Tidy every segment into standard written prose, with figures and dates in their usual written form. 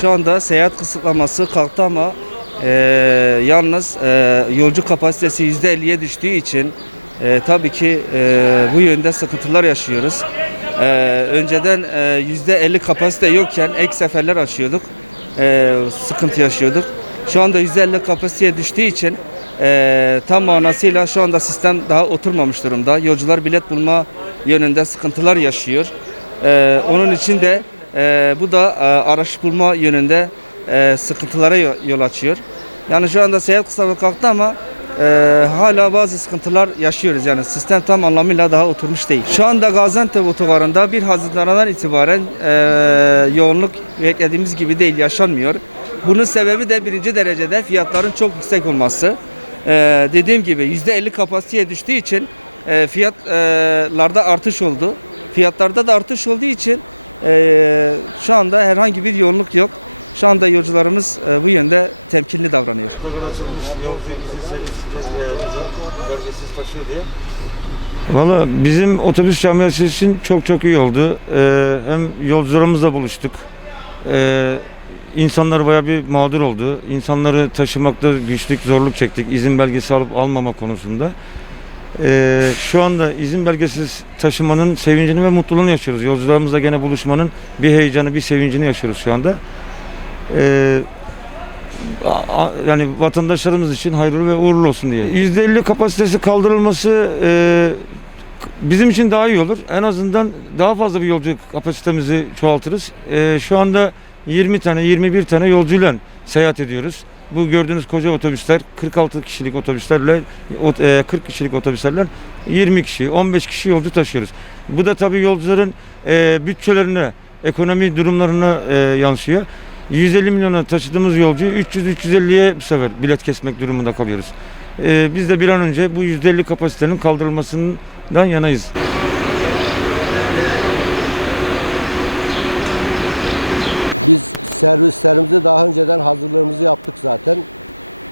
Şu anda seyahat kısıtlaması kalktı ama yalnız yolcu kapasitesi %50'ye düştüğü için tabii ki bu yönde sıkıntılar yaşıyoruz. Önceden %50 kapasite yokken ek seferler açıyorduk. Sıkıntı yaşıyorduk. Şu anda %50 kapasiteye düştüğü için tam manasıyla şu anda sistem daha oturmamış durumda. Yolcular bilet bulma yönünde sıkıntılar yaşıyor. Onun için de bu da araç bulma yönünde sıkıntılara yol açıyor. Yani şu anda seyahat kısıtlaması kalktı ama hala bazı sıkıntılar yaşıyoruz. Yani sistem tam anlamıyla daha oturmuş değil. Şu anda Gaziantep otogarında 1 Haziran'dan itibaren yoğunluk beklediğimiz gibi değil, yaşanmıyor. Bunun sebebi de birinci derecede fiyatların çok yüksek olması. Dediğim gibi %50 kapasiteye düştüğü için fiyatlarda artış oldu. Fiyatlarda da artış olduğu için şu anda herhangi bir yoğunluk yok. Şu anda yolcularımız bu yönde temkinli davranıyor. Valla bizim otobüs camiası için çok iyi oldu. Hem yolcularımızla buluştuk. İnsanlar bayağı bir mağdur oldu. İnsanları taşımakta güçlük, zorluk çektik. İzin belgesi alıp almama konusunda. Şu anda izin belgesiz taşımanın sevincini ve mutluluğunu yaşıyoruz. Yolcularımızla gene buluşmanın bir heyecanı, bir sevincini yaşıyoruz şu anda. Yani vatandaşlarımız için hayırlı ve uğurlu olsun diye. %50 kapasitesi kaldırılması bizim için daha iyi olur. En azından daha fazla bir yolcu kapasitemizi çoğaltırız. Şu anda 20 tane, 21 tane yolcuyla seyahat ediyoruz. Bu gördüğünüz koca otobüsler 46 kişilik otobüslerle 40 kişilik otobüslerle 20 kişi, 15 kişi yolcu taşıyoruz. Bu da tabii yolcuların bütçelerine, ekonomi durumlarına yansıyor. 150 milyona taşıdığımız yolcuyu 300-350'ye bu sefer bilet kesmek durumunda kalıyoruz. Biz de bir an önce bu %50 kapasitenin kaldırılmasından yanayız. Biz servislerimizi daha önceden hazırlığımızı yaptık zaten.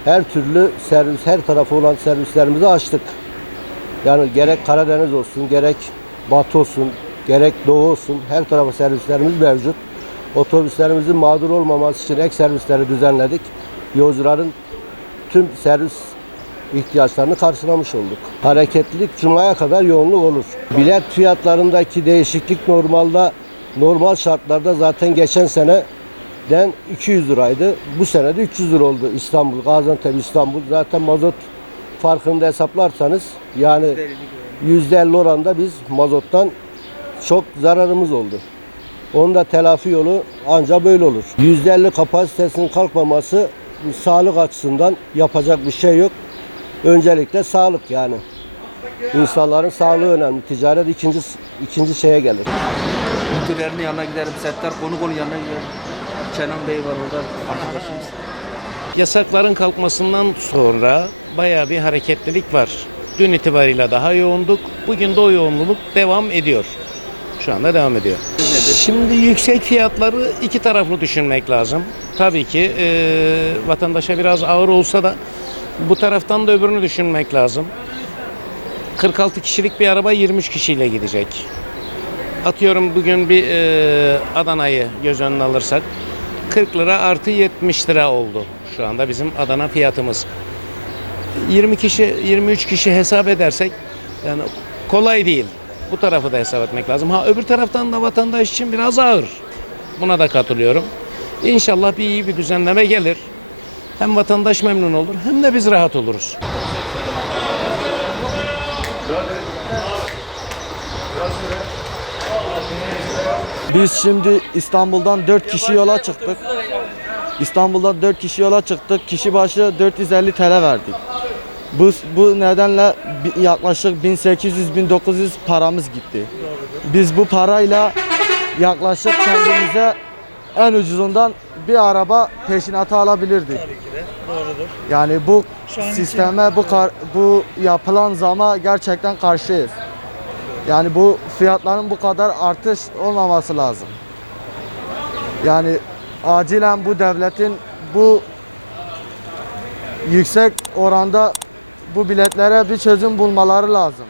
Her türlü servis, her tarafa olan servislerimizi açtık. Yani gerek Karadeniz olsun, gerek Batı olsun, gerek Doğu olsun, her tarafa servislerimiz mevcut. Otobüslerimizin mağdur olmaması için ek servisleri düzenledik. Yolcuların tüm servis ihtiyaçlarını karşılamış olduk. Hareketlilik Cuma'ya kadar yoğunluk olur. Bilet fiyatlarındaki değişiklik normal şartlarda zaten geçen seneden 200 liraydı. Bu sene de 300 lira oldu İstanbul, Gaziantep İstanbul. Zaten mazot farkını da hesaplarsanız yani %50 oranda biz mazottan çok zararımız oldu. Onun da telafi yolu ancak böyle olur. %50 kapasitesinin kalkmaması sağlık açısından yapacak bir şey yok. Öncelikle sağlık yani. İnsanların sağlığı önemli. Ticaret ikinci şeye gelir. Müdürlerinin yanına giderim, Settar Konukoğlu yanına giderim. Kenan Bey var orada, arkadaşımız. Yasakların kalkmasından sonra bayağı bir hareketlilik var. Dün itibariyle daha yoğunduk. Bugün de o yoğunluk devam ediyor. Şu anda devam ediyor. Şimdi yüksek fiyatları iki taraflı düşünmek lazım. Tabii ki vatandaşa biraz ağır olsa da bu taraftan da öbürünü düşünmek lazım. 46 kişilik bir araba 23 kişiyle gidecek. Atıyorum bugün bir Adana'yı göz önüne alırsak 40 lira artı 70 lira oldu şu anda bizim Adana fiyatımız. 20 kişi, 23 kişi hesap edersek yani kolay değil. Bu tarafı da hesap etmek lazım. Öbür taraftan da vatandaş için biraz ağır. Buna da katılıyorum. İnşallah iyi bir düzenleme gelir. Hem vatandaş memnun olur hem de biz rahat oluruz. Biz şimdi İstanbul'dan 4 kişi yola çıktık. İstanbul'dan 4 kişi yola çıktık. Kişi başı 450 TL verdik. Bu nedenle yaklaşık 1800-1900 paramız gitti. Biz bu parayla yaklaşık kendimize en ucuzundan bir araba peşinatı alabilirdik. Tabii ki de doğrudur. Yani bu Şu an sisteme, bu yapılan zama gerçekten karşıyız. Yani bu fiyatların bu kadar artış olmaması lazım. Yani acilen bu devletin bu yüksek oranda bu biletlere bir çözüm bulmaları lazım.